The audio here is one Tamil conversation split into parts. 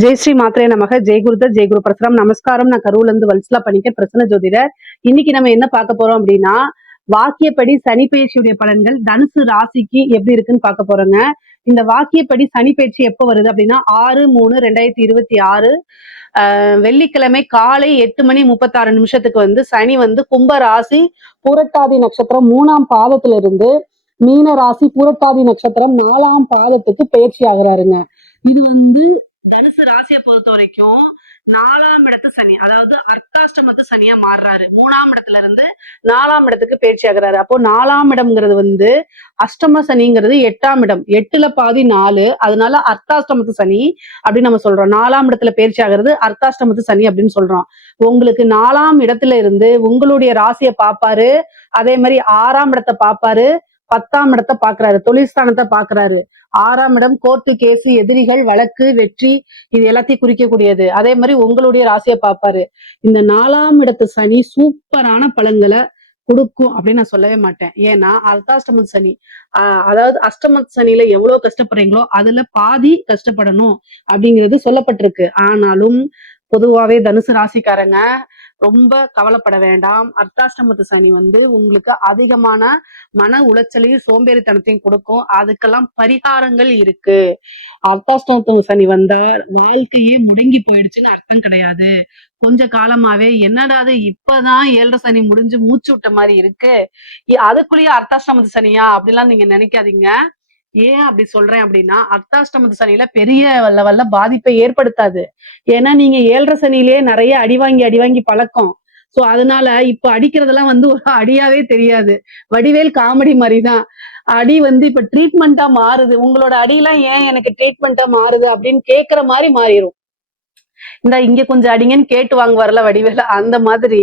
ஜெய் ஸ்ரீ மாத்திரை நமக ஜெய் குருதர் ஜெய் குரு பிரசரம் நமஸ்காரம். நான் கரூர்ல இருந்து வல்சலா பண்ணிக்க பிரசன்ன ஜோதிடர். இன்னைக்கு நம்ம என்ன பார்க்க போறோம் அப்படின்னா, வாக்கியப்படி சனி பயிற்சியுடைய பலன்கள் தனுசு ராசிக்கு எப்படி இருக்குன்னு பார்க்க போறோங்க. இந்த வாக்கியப்படி சனி பயிற்சி எப்ப வருது அப்படின்னா 6/3/2026 வெள்ளிக்கிழமை காலை 8:36 வந்து சனி வந்து கும்ப ராசி பூரட்டாதி நட்சத்திரம் 3ஆம் பாதத்துல இருந்து மீன ராசி பூரட்டாதி நட்சத்திரம் 4ஆம் பாதத்துக்கு பயிற்சி ஆகுறாருங்க. இது வந்து தனுசு ராசியை பொறுத்த வரைக்கும் 4ஆம் இடத்து சனி, அதாவது அர்த்தாஷ்டமத்து சனியா மாறுறாரு. 3ஆம் இடத்துல இருந்து 4ஆம் இடத்துக்கு பயிற்சி ஆகுறாரு. அப்போ 4ஆம் இடம்ங்கிறது வந்து அஷ்டம சனிங்கிறது 8ஆம் இடம், 8ல பாதி 4, அதனால அர்த்தாஷ்டமத்து சனி அப்படின்னு நம்ம சொல்றோம். 4ஆம் இடத்துல பயிற்சி ஆகிறது அர்த்தாஷ்டமத்து சனி அப்படின்னு சொல்றோம். உங்களுக்கு 4ஆம் இடத்துல இருந்து உங்களுடைய ராசியை பார்ப்பாரு, அதே மாதிரி 6ஆம் இடத்தை பார்ப்பாரு, 10ஆம் இடத்தை பாக்குறாரு, தொழில் ஸ்தானத்தை பாக்குறாரு. 6ஆம் இடம் கோர்ட்டு கேஸ், எதிரிகள், வழக்கு, வெற்றி, இது எல்லாத்தையும் குறிக்கக்கூடியது. அதே மாதிரி உங்களுடைய ராசியை பார்ப்பாரு. இந்த 4ஆம் இடத்து சனி சூப்பரான பலன்களை கொடுக்கும் அப்படின்னு நான் சொல்லவே மாட்டேன். ஏன்னா அர்த்தாஷ்டம சனி, அதாவது அஷ்டம சனியில எவ்வளவு கஷ்டப்படுறீங்களோ அதுல பாதி கஷ்டப்படணும் அப்படிங்கிறது சொல்லப்பட்டிருக்கு. ஆனாலும் பொதுவாவே தனுசு ராசிக்காரங்க ரொம்ப கவலைப்பட வேண்டாம். அர்த்தாஷ்டமத்து சனி வந்து உங்களுக்கு அதிகமான மன உளைச்சலையும் சோம்பேறித்தனத்தையும் கொடுக்கும். அதுக்கெல்லாம் பரிகாரங்கள் இருக்கு. அர்த்தாஷ்டமத்து சனி வந்தா வாழ்க்கையே முடங்கி போயிடுச்சுன்னு அர்த்தம் கிடையாது. கொஞ்ச காலமாவே என்னடா அது இப்பதான் 7.5 சனி முடிஞ்சு மூச்சு விட்ட மாதிரி இருக்கு, அதுக்குள்ளேயே அர்த்தாஷ்டமத்து சனியா அப்படிலாம் நீங்க நினைக்காதீங்க. ஏன் அப்படி சொல்றேன் அப்படின்னா, அர்த்தாஷ்டமத்து சனியில பெரிய லெவல்ல பாதிப்பை ஏற்படுத்தாது. ஏன்னா நீங்க 7.5 சனியிலேயே நிறைய அடி வாங்கி பழக்கம். சோ அதனால இப்ப அடிக்கிறதெல்லாம் வந்து ஒரு அடியாவே தெரியாது. வடிவேல் காமெடி மாதிரிதான். அடி வந்து இப்ப ட்ரீட்மெண்டா மாறுது. உங்களோட அடியெல்லாம் ஏன் எனக்கு ட்ரீட்மெண்டா மாறுது அப்படின்னு கேட்கிற மாதிரி மாறிடும். இந்த இங்க கொஞ்சம் அடிங்கன்னு கேட்டு வாங்க வரல வடிவேல, அந்த மாதிரி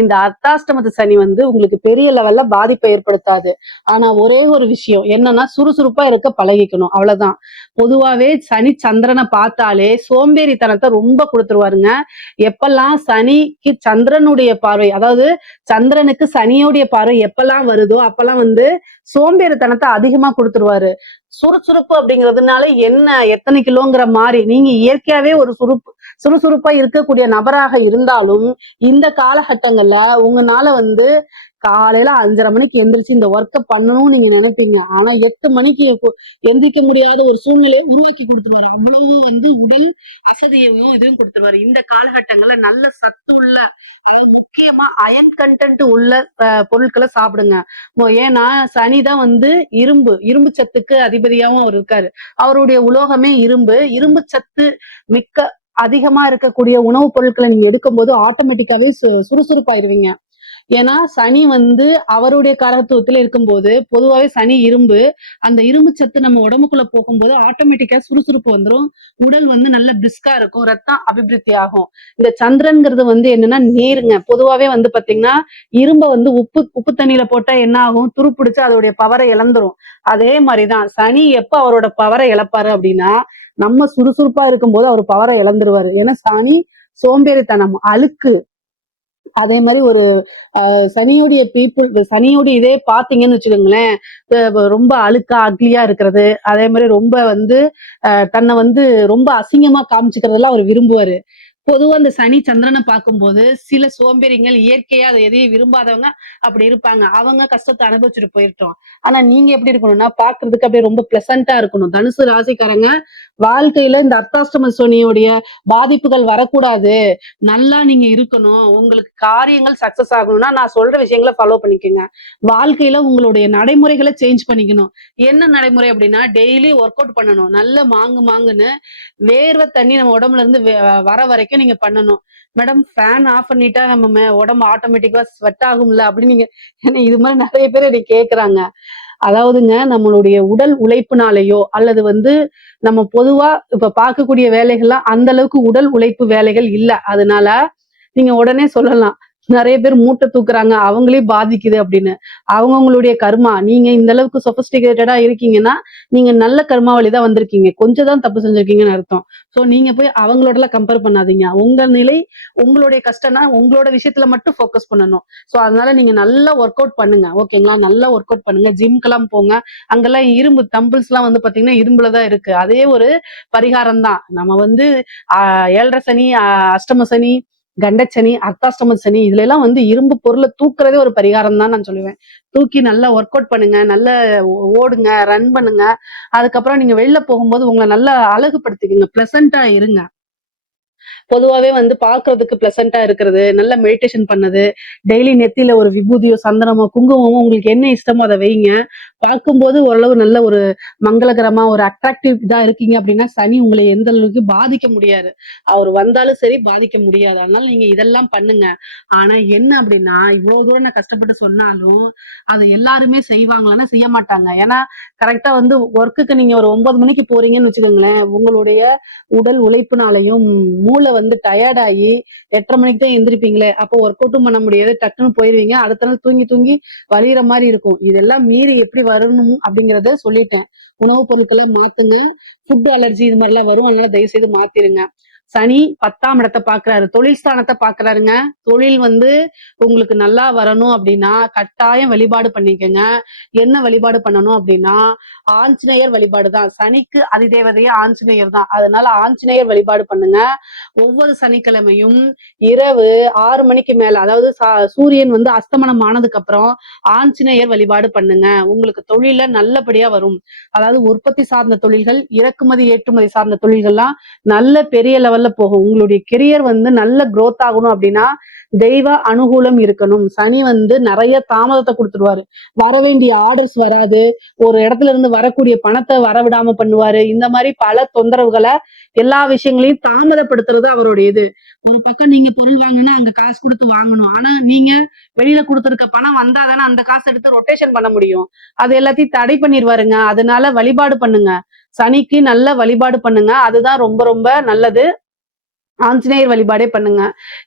இந்த அர்த்தாஷ்டமத்து சனி வந்து உங்களுக்கு பெரிய லெவல்ல பாதிப்பை ஏற்படுத்தாது. ஆனா ஒரே ஒரு விஷயம் என்னன்னா, சுறுசுறுப்பா இருக்க பழகிக்கணும், அவ்வளவுதான். பொதுவாவே சனி சந்திரனை பார்த்தாலே சோம்பேறித்தனத்தை ரொம்ப கொடுத்துருவாருங்க. எப்பெல்லாம் சனிக்கு சந்திரனுடைய பார்வை, அதாவது சந்திரனுக்கு சனியோடைய பார்வை எப்பெல்லாம் வருதோ அப்பெல்லாம் வந்து சோம்பேறித்தனத்தை அதிகமா கொடுத்துருவாரு. சுறுசுறுப்பு அப்படிங்கிறதுனால என்ன எத்தனை கிலோங்கிற மாதிரி, நீங்க இயற்கையாவே ஒரு சுறுசுறுப்பா இருக்கக்கூடிய நபராக இருந்தாலும் இந்த காலகட்டங்கள்ல உங்களால வந்து காலையில 5:30 மணிக்கு எந்திரிச்சு இந்த ஒர்க்கை பண்ணணும்னு நீங்க நினைப்பீங்க. ஆனா 8 மணிக்கு எந்திரிக்க முடியாத ஒரு சூழ்நிலையை உருவாக்கி கொடுத்துருவாரு. அவ்வளவு வந்து உடல் அசதியையும் இதுவும் கொடுத்துருவாரு. இந்த காலகட்டங்கள்ல நல்ல சத்து உள்ள, முக்கியமா அயன் கண்டென்ட் உள்ள பொருட்களை சாப்பிடுங்க. ஏன்னா சனிதான் வந்து இரும்பு சத்துக்கு அதிபதியாவும் அவர் இருக்காரு. அவருடைய உலோகமே இரும்பு சத்து மிக்க அதிகமா இருக்கக்கூடிய உணவுப் பொருட்களை நீங்க எடுக்கும் போது ஆட்டோமேட்டிக்காவே சுறுசுறுப்பாயிருவீங்க. ஏன்னா சனி வந்து அவருடைய காரகத்துவத்துல இருக்கும்போது, பொதுவாவே சனி இரும்பு, அந்த இரும்பு சத்து நம்ம உடம்புக்குள்ள போகும்போது ஆட்டோமேட்டிக்கா சுறுசுறுப்பு வந்துடும். உடல் வந்து நல்ல பிரிஸ்கா இருக்கும், ரத்தம் அபிவிருத்தி ஆகும். இந்த சந்திரன்கிறது வந்து என்னன்னா நீருங்க. பொதுவாவே வந்து பாத்தீங்கன்னா இரும்ப வந்து உப்பு தண்ணியில போட்டா என்ன ஆகும், துருப்பிடிச்சு அதோடைய பவரை இழந்துரும். அதே மாதிரிதான் சனி எப்ப அவரோட பவரை இழப்பாரு அப்படின்னா, நம்ம சுறுசுறுப்பா இருக்கும்போது அவர் பவரை இழந்துருவாரு. ஏன்னா சனி சோம்பேறித்தனம், அழுக்கு. அதே மாதிரி ஒரு சனியோடைய இதே பாத்தீங்கன்னு வச்சுக்கோங்களேன், ரொம்ப அழுக்கா அக்லியா இருக்கிறது, அதே மாதிரி ரொம்ப வந்து தன்னை வந்து ரொம்ப அசிங்கமா காமிச்சுக்கிறதெல்லாம் அவர் விரும்புவாரு. பொதுவா அந்த சனி சந்திரனை பார்க்கும்போது சில சோம்பேறிகள் இயற்கையா அதை எதையும் விரும்பாதவங்க அப்படி இருப்பாங்க. அவங்க கஷ்டத்தை அனுபவிச்சுட்டு போயிட்டோம். ஆனா நீங்க எப்படி இருக்கணும்னா, பாக்குறதுக்கு அப்படியே ரொம்ப பிளசண்டா இருக்கணும். தனுசு ராசிக்காரங்க வாழ்க்கையில இந்த அர்த்தாஷ்டம சனியோடைய பாதிப்புகள் வரக்கூடாது, நல்லா நீங்க இருக்கணும், உங்களுக்கு காரியங்கள் சக்சஸ் ஆகணும்னா நான் சொல்ற விஷயங்களை ஃபாலோ பண்ணிக்கோங்க. வாழ்க்கையில உங்களுடைய நடைமுறைகளை சேஞ்ச் பண்ணிக்கணும். என்ன நடைமுறை அப்படின்னா, டெய்லி ஒர்க் அவுட் பண்ணணும். நல்ல மாங்குன்னு வேர்வை தண்ணி நம்ம உடம்புல இருந்து வர வரைக்கும் நீங்க பண்ணணும். மேடம் ஃபேன் ஆஃப் பண்ணிட்டா நம்ம உடம்பு ஆட்டோமேட்டிக்கா ஸ்வெட் ஆகும்ல அப்படின்னு நீங்க, இது மாதிரி நிறைய பேர் என்னை கேக்குறாங்க. அதாவதுங்க நம்மளுடைய உடல் உழைப்புனாலேயோ அல்லது வந்து நம்ம பொதுவா இப்ப பார்க்கக்கூடிய வேலைகள்லாம் அந்த அளவுக்கு உடல் உழைப்பு வேலைகள் இல்ல. அதனால நீங்க உடனே சொல்லலாம், நிறைய பேர் மூட்டை தூக்குறாங்க, அவங்களே பாதிக்குது அப்படின்னு. அவங்கவங்களுடைய கர்மா. நீங்க இந்த அளவுக்கு சொபிஸ்டிகேட்டடா இருக்கீங்கன்னா, நீங்க நல்ல கர்மாவழி தான் வந்திருக்கீங்க. கொஞ்சம் தான் தப்பு செஞ்சிருக்கீங்கன்னு அர்த்தம். சோ நீங்க போய் அவங்களோடலாம் கம்பேர் பண்ணாதீங்க. உங்க நிலை, உங்களுடைய கஷ்டம்னா உங்களோட விஷயத்துல மட்டும் ஃபோக்கஸ் பண்ணணும். சோ அதனால நீங்க நல்லா ஒர்க் அவுட் பண்ணுங்க. ஓகேங்களா? நல்லா ஒர்க் அவுட் பண்ணுங்க. ஜிம்க்கெல்லாம் போங்க. அங்கெல்லாம் இரும்பு தம்பிள்ஸ்லாம் வந்து பாத்தீங்கன்னா, இரும்புல தான் இருக்கு. அதே ஒரு பரிகாரம் தான். நம்ம வந்து 7:30 சனி, அஷ்டம சனி, கண்டச்சனி, அர்த்தாஷ்டம சனி இதுல எல்லாம் வந்து இரும்பு பொருளை தூக்குறதே ஒரு பரிகாரம் தான் நான் சொல்லுவேன். தூக்கி நல்லா ஒர்க் அவுட் பண்ணுங்க, நல்லா ஓடுங்க, ரன் பண்ணுங்க. அதுக்கப்புறம் நீங்க வெளில போகும்போது உங்களை நல்லா அழகுபடுத்திக்கங்க, பிளசண்டா இருங்க. பொதுவாவே வந்து பார்க்கறதுக்கு பிளசண்டா இருக்கிறது, நல்ல மெடிடேஷன் பண்ணது, டெய்லி நெத்தியில ஒரு விபூதியோ, சந்தனமோ, குங்குமமோ உங்களுக்கு என்ன இஷ்டமோ அத வைங்க. பார்க்கும்போது ஓரளவு நல்ல ஒரு மங்களகரமா ஒரு அட்ராக்டிவ் இதா இருக்கீங்க அப்படின்னா, சனி உங்களை எந்த அளவுக்கு பாதிக்க முடியாது. அவர் வந்தாலும் சரி பாதிக்க முடியாது. அதனால நீங்க இதெல்லாம் பண்ணுங்க. ஆனா என்ன அப்படின்னா, இவ்வளவு தூரம் நான் கஷ்டப்பட்டு சொன்னாலும், அத எல்லாருமே செய்வாங்களான்னா செய்ய மாட்டாங்க. ஏன்னா கரெக்ட்டா வந்து ஒர்க்குக்கு நீங்க ஒரு 9 மணிக்கு போறீங்கன்னு வச்சுக்கோங்களேன், உங்களுடைய உடல் உழைப்புனாலயும் மூளை வந்து டயர்ட் ஆகி 8:30 மணிக்கு தான் எந்திரிப்பீங்களே. அப்போ ஒர்க் அவுட்டும் பண்ண முடியாது. டக்குன்னு போயிருவீங்க. அடுத்த நாள் தூங்கி தூங்கி வலியிற மாரி இருக்கும். இதெல்லாம் மீறி எப்படி வரணும் அப்படிங்கிறத சொல்லிட்டேன். உணவுப் பொருட்கள்லாம் மாத்துங்க. ஃபுட் அலர்ஜி இது மாதிரிலாம் வரும். அதனால தயவு செய்து மாத்திருங்க. சனி 10ஆம் இடத்தை பார்க்கிறாரு. தொழில் ஸ்தானத்தை பார்க்கிறாருங்க. தொழில் வந்து உங்களுக்கு நல்லா வரணும் அப்படின்னா கட்டாயம் வழிபாடு பண்ணிக்கங்க. என்ன வழிபாடு பண்ணணும் அப்படின்னா, ஆஞ்சநேயர் வழிபாடு தான். சனிக்கு அதிதேவதையே ஆஞ்சநேயர் தான். அதனால ஆஞ்சநேயர் வழிபாடு பண்ணுங்க. ஒவ்வொரு சனிக்கிழமையும் இரவு 6 மணிக்கு மேல, அதாவது சூரியன் வந்து அஸ்தமனம் ஆனதுக்கு அப்புறம் ஆஞ்சநேயர் வழிபாடு பண்ணுங்க. உங்களுக்கு தொழில நல்லபடியா வரும். அதாவது உற்பத்தி சார்ந்த தொழில்கள், இறக்குமதி ஏற்றுமதி சார்ந்த தொழில்கள்லாம் நல்ல பெரிய லெவல்ல போகும். உங்களுடைய கெரியர் வந்து நல்ல growth ஆகணும் அப்படின்னா தெய்வ அனுகூலம் இருக்கணும். சனி வந்து நிறைய தாமதத்தை கொடுத்துருவாரு. வர வேண்டிய ஆர்டர்ஸ் வராது. ஒரு இடத்துல இருந்து வரக்கூடிய பணத்தை வரவிடாம பண்ணுவாரு. இந்த மாதிரி பல தொந்தரவுகளை, எல்லா விஷயங்களையும் தாமதப்படுத்துறது அவருடைய இது. ஒரு பக்கம் நீங்க பொருள் வாங்கினா அங்க காசு கொடுத்து வாங்கணும். ஆனா நீங்க வெளியில கொடுத்திருக்க பணம் வந்தா தானே அந்த காசு எடுத்து ரொட்டேஷன் பண்ண முடியும். அது எல்லாத்தையும் தடை பண்ணிடுவாருங்க. அதனால வழிபாடு பண்ணுங்க. சனிக்கு நல்ல வழிபாடு பண்ணுங்க. அதுதான் ரொம்ப ரொம்ப நல்லது. ஆஞ்சநேயர் வழிபாடே பண்ணுங்க.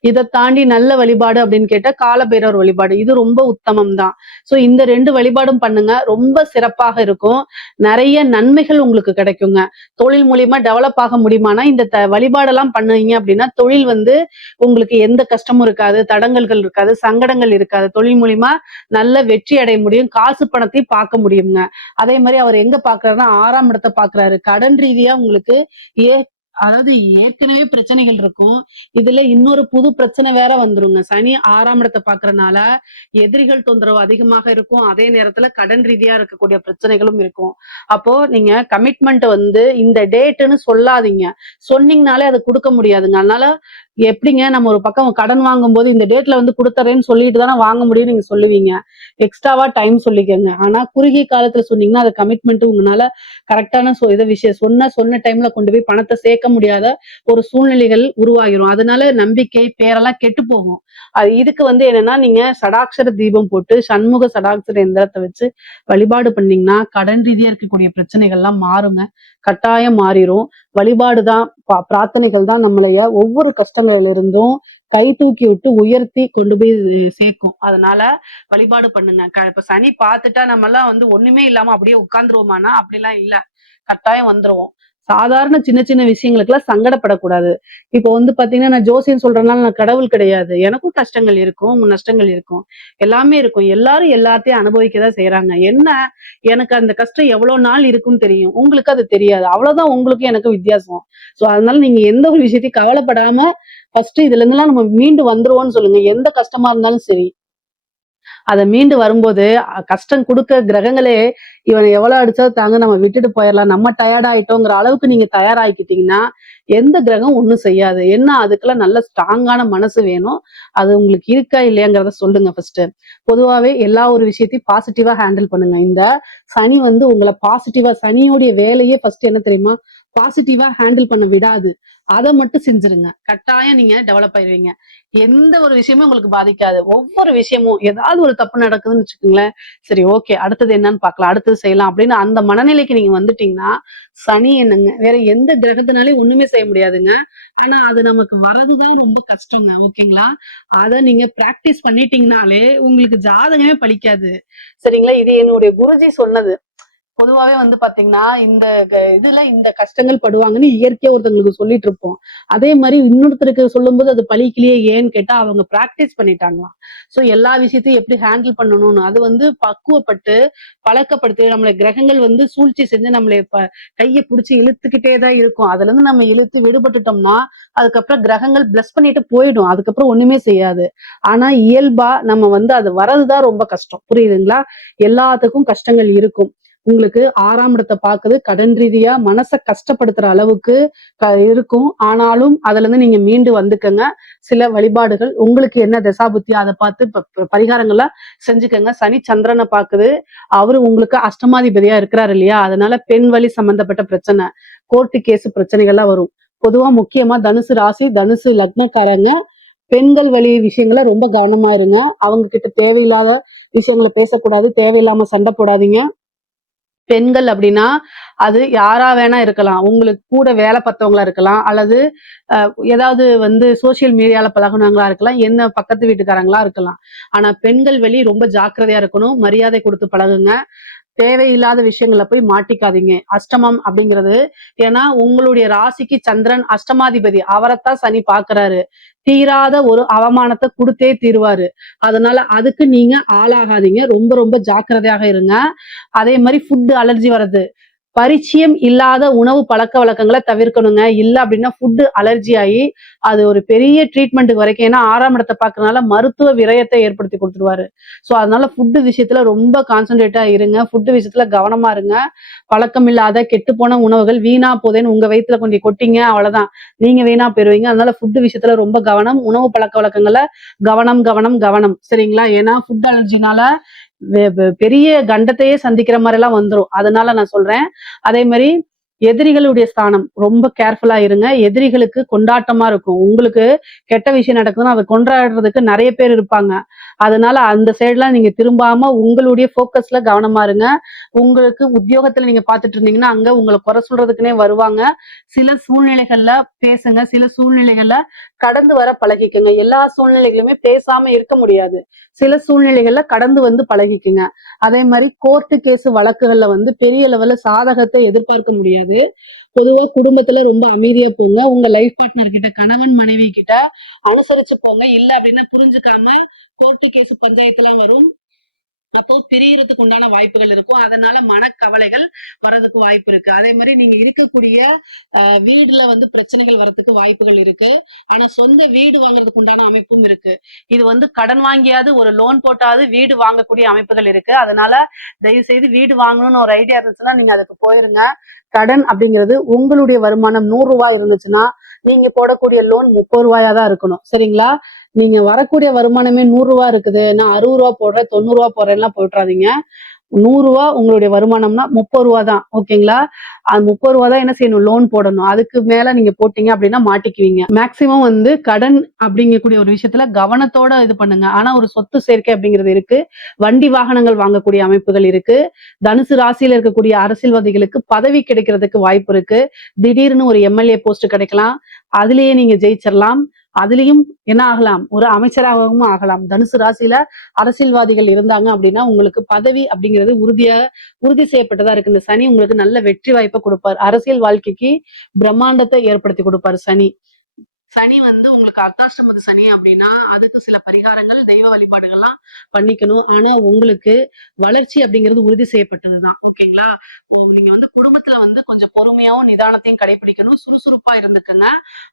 இதை தாண்டி நல்ல வழிபாடு அப்படின்னு கேட்டா காலபைரவர் வழிபாடு. இது ரொம்ப உத்தமம் தான். சோ இந்த 2 வழிபாடும் பண்ணுங்க. ரொம்ப சிறப்பாக இருக்கும். நிறைய நன்மைகள் உங்களுக்கு கிடைக்குங்க. தொழில் மூலியமா டெவலப் ஆக முடியுமானா இந்த வழிபாடெல்லாம் பண்ணுவீங்க அப்படின்னா தொழில் வந்து உங்களுக்கு எந்த கஷ்டமும் இருக்காது, தடங்கல்கள் இருக்காது, சங்கடங்கள் இருக்காது. தொழில் மூலியமா நல்ல வெற்றி அடைய முடியும். காசு பணத்தையும் பார்க்க முடியுங்க. அதே மாதிரி அவர் எங்க பாக்குறாருன்னா 6ஆம் இடத்தை பாக்குறாரு. கடன் ரீதியா உங்களுக்கு ஏ அதாவது ஏற்கனவே பிரச்சனைகள் இருக்கும். இதுல இன்னொரு புது பிரச்சனை வேற வந்துருங்க. சனி 6ஆம் இடத்தை பாக்குறதுனால எதிரிகள் தொந்தரவு அதிகமாக இருக்கும். அதே நேரத்துல கடன் ரீதியா இருக்கக்கூடிய பிரச்சனைகளும் இருக்கும். அப்போ நீங்க கமிட்மெண்ட் வந்து இந்த டேட்டுன்னு சொல்லாதீங்க. சொன்னீங்கனாலே அது கொடுக்க முடியாதுங்க. அதனால எப்படிங்க நம்ம ஒரு பக்கம் கடன் வாங்கும்போது இந்த டேட்ல வந்து கொடுத்துறேன்னு சொல்லிட்டு தானே வாங்க முடியும் நீங்க சொல்லுவீங்க. எக்ஸ்ட்ராவா டைம் சொல்லிக்கங்க. ஆனா குறுகிய காலத்துல சொன்னீங்கன்னா அது கமிட்மெண்ட் உங்களால கரெக்டான இதை விஷயம் சொன்ன டைம்ல கொண்டு போய் பணத்தை சேர்க்க முடியாத ஒரு சூழ்நிலைகள் உருவாகிரும். அதனால நம்பிக்கை பேரெல்லாம் கெட்டு போகும். அது இதுக்கு வந்து என்னன்னா நீங்க சடாட்சர தீபம் போட்டு சண்முக சடாட்சர எந்திரத்தை வச்சு வழிபாடு பண்ணீங்கன்னா கடன் ரீதியா இருக்கக்கூடிய பிரச்சனைகள்லாம் மாறுங்க. கட்டாயம் மாறிடும். வழிபாடுதான், பிரார்த்தனைகள் தான் நம்மளைய ஒவ்வொரு கஷ்டங்கள்ல இருந்தும் கை தூக்கி விட்டு உயர்த்தி கொண்டு போய் சேர்க்கும். அதனால வழிபாடு பண்ணுங்க. இப்ப சனி பார்த்துட்டா நம்ம எல்லாம் வந்து ஒண்ணுமே இல்லாம அப்படியே உட்கார்ந்துருவோமானா அப்படிலாம் இல்ல. கட்டாயம் வந்துருவோம். சாதாரண சின்ன சின்ன விஷயங்களுக்கு எல்லாம் சங்கடப்படக்கூடாது. இப்போ வந்து பாத்தீங்கன்னா நான் ஜோசியம் சொல்றதுனால நான் கடவுள் கிடையாது. எனக்கும் கஷ்டங்கள் இருக்கும், நஷ்டங்கள் இருக்கும், எல்லாமே இருக்கும். எல்லாரும் எல்லாத்தையும் அனுபவிக்கதான் செய்யறாங்க. என்ன, எனக்கு அந்த கஷ்டம் எவ்வளவு நாள் இருக்குன்னு தெரியும், உங்களுக்கு அது தெரியாது. அவ்வளவுதான் உங்களுக்கும் எனக்கு வித்தியாசம். சோ அதனால நீங்க எந்த ஒரு விஷயத்தையும் கவலைப்படாம ஃபர்ஸ்ட் இதுல இருந்தெல்லாம் நம்ம மீண்டு வந்துருவோம்னு சொல்லுங்க. எந்த கஷ்டமா இருந்தாலும் சரி. அதை மீண்டு வரும்போது கஷ்டம் கொடுக்க கிரகங்களே இவன் எவ்வளவு அடிச்சாலும் தாங்க, நம்ம விட்டுட்டு போயிடலாம், நம்ம டயர்ட் ஆயிட்டோங்கிற அளவுக்கு நீங்க தயாராகிக்கிட்டீங்கன்னா எந்த கிரகம் ஒண்ணும் செய்யாது. என்ன, அதுக்கெல்லாம் நல்ல ஸ்ட்ராங்கான மனசு வேணும். அது உங்களுக்கு இருக்கா இல்லையாங்கிறத சொல்லுங்க ஃபர்ஸ்ட். பொதுவாவே எல்லா ஒரு விஷயத்தையும் பாசிட்டிவா ஹேண்டில் பண்ணுங்க. இந்த சனி வந்து உங்களை பாசிட்டிவா, சனியோடைய வேலையே ஃபர்ஸ்ட் என்ன தெரியுமா, பாசிட்டிவா ஹேண்டில் பண்ண விடாது. அதை மட்டும் செஞ்சிருங்க. கட்டாயம் நீங்க டெவலப் ஆயிருவீங்க. எந்த ஒரு விஷயமும் உங்களுக்கு பாதிக்காது. ஒவ்வொரு விஷயமும் ஏதாவது ஒரு தப்பு நடக்குதுன்னு வச்சுக்கோங்களேன், சரி ஓகே அடுத்தது என்னன்னு பார்க்கலாம், அடுத்தது செய்யலாம் அப்படின்னு அந்த மனநிலைக்கு நீங்க வந்துட்டீங்கன்னா, சனி என்னங்க வேற எந்த கிரகத்தினாலையும் ஒண்ணுமே செய்ய முடியாதுங்க. ஆனா அது நமக்கு வரதுதான் ரொம்ப கஷ்டங்க. ஓகேங்களா? அத நீங்க பிராக்டிஸ் பண்ணிட்டீங்கனாலே உங்களுக்கு ஜாதகமே பலிக்காது. சரிங்களா? இது என்னுடைய குருஜி சொன்னது. பொதுவாவே வந்து பாத்தீங்கன்னா இந்த இதுல இந்த கஷ்டங்கள் படுவாங்கன்னு இயற்கையா ஒருத்தவங்களுக்கு சொல்லிட்டு இருப்போம். அதே மாதிரி இன்னொருத்தருக்கு சொல்லும்போது அது பலிக்கலையே ஏன்னு கேட்டா அவங்க பிராக்டிஸ் பண்ணிட்டாங்களாம். சோ எல்லா விஷயத்தையும் எப்படி ஹேண்டில் பண்ணணும்னு அது வந்து பக்குவப்பட்டு பழக்கப்படுத்தி நம்மளை கிரகங்கள் வந்து சூழ்ச்சி செஞ்சு நம்மளை கையை பிடிச்சி இழுத்துக்கிட்டே தான் இருக்கும். அதுல இருந்து நம்ம இழுத்து விடுபட்டுட்டோம்னா அதுக்கப்புறம் கிரகங்கள் பிளஸ் பண்ணிட்டு போயிடும். அதுக்கப்புறம் ஒண்ணுமே செய்யாது. ஆனா இயல்பா நம்ம வந்து அது வர்றதுதான் ரொம்ப கஷ்டம். புரியுதுங்களா? எல்லாத்துக்கும் கஷ்டங்கள் இருக்கும். உங்களுக்கு 6ஆம் இடத்தை பாக்குது, கடன் ரீதியா மனசை கஷ்டப்படுத்துற அளவுக்கு இருக்கும். ஆனாலும் அதுல இருந்து நீங்க மீண்டு வந்துக்கங்க. சில வழிபாடுகள் உங்களுக்கு என்ன தசாபுத்தி அதை பார்த்து பரிகாரங்கள்லாம் செஞ்சுக்கங்க. சனி சந்திரனை பாக்குது, அவரு உங்களுக்கு அஷ்டமாதிபதியா இருக்கிறாரு இல்லையா? அதனால பெண் வழி சம்பந்தப்பட்ட பிரச்சனை, கோர்ட்டு கேஸ் பிரச்சனைகள்லாம் வரும். பொதுவா முக்கியமா தனுசு ராசி, தனுசு லக்னக்காரங்க பெண்கள் வழி விஷயங்கள ரொம்ப கவனமா இருங்க. அவங்க கிட்ட தேவையில்லாத விஷயங்களை பேசக்கூடாது, தேவையில்லாம சண்டை போடாதீங்க. பெண்கள் அப்படின்னா அது யாரா வேணா இருக்கலாம். உங்களுக்கு கூட வேலை பார்த்தவங்களா இருக்கலாம், அல்லது ஏதாவது வந்து சோசியல் மீடியால பழகுனவங்களா இருக்கலாம், என்ன பக்கத்து வீட்டுக்காரங்களா இருக்கலாம். ஆனா பெண்கள் வழி ரொம்ப ஜாக்கிரதையா இருக்கணும். மரியாதை கொடுத்து பழகுங்க. தேவையில்லாத விஷயங்கள்ல போய் மாட்டிக்காதீங்க. அஷ்டமம் அப்படிங்கிறது ஏன்னா உங்களுடைய ராசிக்கு சந்திரன் அஷ்டமாதிபதி, அவரைத்தான் சனி பாக்குறாரு. தீராத ஒரு அவமானத்தை கொடுத்தே தீருவாரு. அதனால அதுக்கு நீங்க ஆளாகாதீங்க. ரொம்ப ரொம்ப ஜாக்கிரதையாக இருங்க. அதே மாதிரி ஃபுட் அலர்ஜி வர்றது, பரிச்சயம் இல்லாத உணவு பழக்கவழக்கங்களை தவிர்க்கணுங்க. இல்ல அப்படின்னா ஃபுட் அலர்ஜி ஆகி அது ஒரு பெரிய ட்ரீட்மெண்ட்டுக்கு வரைக்கும், ஏன்னா 6ஆம் இடத்தை பார்க்கறதுனால மருத்துவ விரயத்தை ஏற்படுத்தி கொடுத்துருவாரு. சோ அதனால ஃபுட் விஷயத்துல ரொம்ப கான்சென்ட்ரேட்டா இருங்க. ஃபுட் விஷயத்துல கவனமா இருங்க. பழக்கம் இல்லாத கெட்டுப்போன உணவுகள் வீணா போதேன்னு உங்க வயித்துல கொண்டு கொட்டிங்க, அவ்வளவுதான், நீங்க வீணா போயிருவீங்க. அதனால ஃபுட் விஷயத்துல ரொம்ப கவனம். உணவு பழக்க வழக்கங்கள்ல கவனம் கவனம் கவனம். சரிங்களா? ஏன்னா ஃபுட் அலர்ஜினால பெரிய கண்டத்தையே சந்திக்கிற மாதிரி எல்லாம் வந்துரும். அதனால நான் சொல்றேன். அதே மாதிரி எதிரிகளுடைய ஸ்தானம் ரொம்ப கேர்ஃபுல்லா இருங்க. எதிரிகளுக்கு கொண்டாட்டமா இருக்கும். உங்களுக்கு கெட்ட விஷயம் நடக்குதுன்னா அதை கொண்டாடுறதுக்கு நிறைய பேர் இருப்பாங்க. அதனால அந்த சைடுலாம் நீங்க திரும்பாம உங்களுடைய போக்கஸ்ல கவனமா இருங்க. உங்களுக்கு உத்தியோகத்துல நீங்க பாத்துட்டு இருந்தீங்கன்னா அங்க உங்களை குறை சொல்றதுக்குன்னே வருவாங்க. சில சூழ்நிலைகள்ல பேசுங்க, சில சூழ்நிலைகள்ல கடந்து வர பழகிக்குங்க. எல்லா சூழ்நிலைகளுமே பேசாம இருக்க முடியாது. சில சூழ்நிலைகள்ல கடந்து வந்து பழகிக்குங்க. அதே மாதிரி கோர்ட்டு கேஸ் வழக்குகள்ல வந்து பெரிய லெவல்ல சாதகத்தை எதிர்பார்க்க முடியாது. பொதுவா குடும்பத்துல ரொம்ப அமைதியா போங்க. உங்க லைஃப் பார்ட்னர் கிட்ட, கணவன் மனைவி கிட்ட அனுசரிச்சு போங்க. இல்ல அப்படின்னா புரிஞ்சுக்காம கோர்ட்டு கேஸ் பஞ்சாயத்துலாம் வரும். அப்போ பிரியறதுக்கு உண்டான வாய்ப்புகள் இருக்கும். அதனால மனக்கவலைகள் வர்றதுக்கு வாய்ப்பு இருக்கு. அதே மாதிரி நீங்க இருக்கக்கூடிய வீடுல வந்து பிரச்சனைகள் வர்றதுக்கு வாய்ப்புகள் இருக்கு. ஆனா சொந்த வீடு வாங்குறதுக்கு உண்டான அமைப்பும் இருக்கு. இது வந்து கடன் வாங்கியாவது ஒரு லோன் போட்டாவது வீடு வாங்கக்கூடிய அமைப்புகள் இருக்கு. அதனால தயவு செய்து வீடு வாங்கணும்னு ஒரு ஐடியா இருந்துச்சுன்னா நீங்க அதுக்கு போயிருங்க. கடன் அப்படிங்கிறது உங்களுடைய வருமானம் 100 ரூபாய் இருந்துச்சுன்னா நீங்க போடக்கூடிய லோன் 30 ரூபாயா தான் இருக்கணும். சரிங்களா? நீங்க வரக்கூடிய வருமானமே 100 ரூபாய் இருக்குது, நான் 60 ரூபாய் போடுறேன், 90 ரூபாய் போடுறேன்லாம் போட்டுறாதீங்க. 100 ரூபாய் உங்களுடைய வருமானம்னா 30 ரூபாய் தான். ஓகேங்களா? அது 30 ரூபாய் தான் என்ன செய்யணும்? லோன் போடணும். அதுக்கு மேல நீங்க போட்டீங்க அப்படின்னா மாட்டிக்குவீங்க. மேக்சிமம் வந்து கடன் அப்படிங்கக்கூடிய ஒரு விஷயத்துல கவனத்தோட இது பண்ணுங்க. ஆனா ஒரு சொத்து சேர்க்கை அப்படிங்கிறது இருக்கு. வண்டி வாகனங்கள் வாங்கக்கூடிய அமைப்புகள் இருக்கு. தனுசு ராசியில இருக்கக்கூடிய அரசியல்வாதிகளுக்கு பதவி கிடைக்கிறதுக்கு வாய்ப்பு இருக்கு. திடீர்னு ஒரு எம்எல்ஏ போஸ்ட் கிடைக்கலாம். அதுலயே நீங்க ஜெயிச்சிடலாம். அதுலயும் என்ன ஆகலாம்? ஒரு அமைச்சராகவும் ஆகலாம். தனுசு ராசியில அரசியல்வாதிகள் இருந்தாங்க அப்படின்னா உங்களுக்கு பதவி அப்படிங்கிறது உறுதி செய்யப்பட்டதா இருக்கு. இந்த சனி உங்களுக்கு நல்ல வெற்றி வாய்ப்பை கொடுப்பார். அரசியல் வாழ்க்கைக்கு பிரம்மாண்டத்தை ஏற்படுத்தி கொடுப்பாரு சனி. சனி வந்து உங்களுக்கு அர்த்தாஷ்டமது சனி அப்படின்னா அதுக்கு சில பரிகாரங்கள், தெய்வ வழிபாடுகள்லாம் பண்ணிக்கணும். ஆனா உங்களுக்கு வளர்ச்சி அப்படிங்கிறது உறுதி செய்யப்பட்டதுதான். ஓகேங்களா? நீங்க வந்து குடும்பத்துல வந்து கொஞ்சம் பொறுமையாவும் நிதானத்தையும் கடைபிடிக்கணும். சுறுசுறுப்பா இருந்துக்கங்க.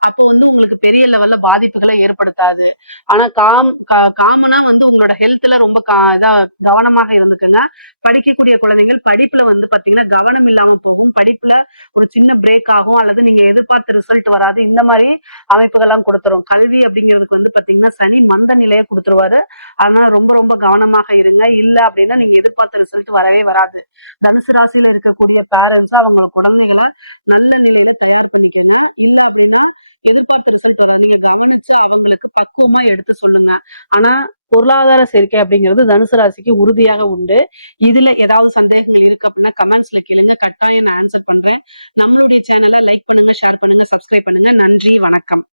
அப்போ வந்து உங்களுக்கு பெரிய லெவல்ல பாதிப்புகளை ஏற்படுத்தாது. ஆனா காமனா வந்து உங்களோட ஹெல்த்ல ரொம்ப இதா கவனமாக இருந்துக்கங்க. படிக்கக்கூடிய குழந்தைகள் படிப்புல வந்து பாத்தீங்கன்னா கவனம் இல்லாம போகும். படிப்புல ஒரு சின்ன பிரேக் ஆகும், அல்லது நீங்க எதிர்பார்த்த ரிசல்ட் வராது. இந்த மாதிரி அமைப்பு வாய்ப்புகள்லாம் கொடுத்துரும். கல்வி அப்படிங்கிறதுக்கு வந்து பாத்தீங்கன்னா சனி மந்த நிலையை கொடுத்துருவாரு. அதனால ரொம்ப ரொம்ப கவனமாக இருங்க. இல்ல அப்படின்னா நீங்க எதிர்பார்த்த ரிசல்ட் வரவே வராது. தனுசு ராசியில இருக்கக்கூடிய பேரண்ட்ஸ் அவங்க குழந்தைகளை நல்ல நிலையில தயார் பண்ணிக்கங்க. இல்ல அப்படின்னா எதிர்பார்த்த ரிசல்ட் வராது. நீங்க கவனிச்சு அவங்களுக்கு பக்குவமா எடுத்து சொல்லுங்க. ஆனா பொருளாதார சேர்க்கை அப்படிங்கிறது தனுசு ராசிக்கு உறுதியாக உண்டு. இதுல ஏதாவது சந்தேகங்கள் இருக்கு அப்படின்னா கமெண்ட்ஸ்ல கேளுங்க. கட்டாயம் நான் ஆன்சர் பண்றேன். நம்மளுடைய சேனலை லைக் பண்ணுங்க, ஷேர் பண்ணுங்க, சப்ஸ்கிரைப் பண்ணுங்க. நன்றி, வணக்கம்.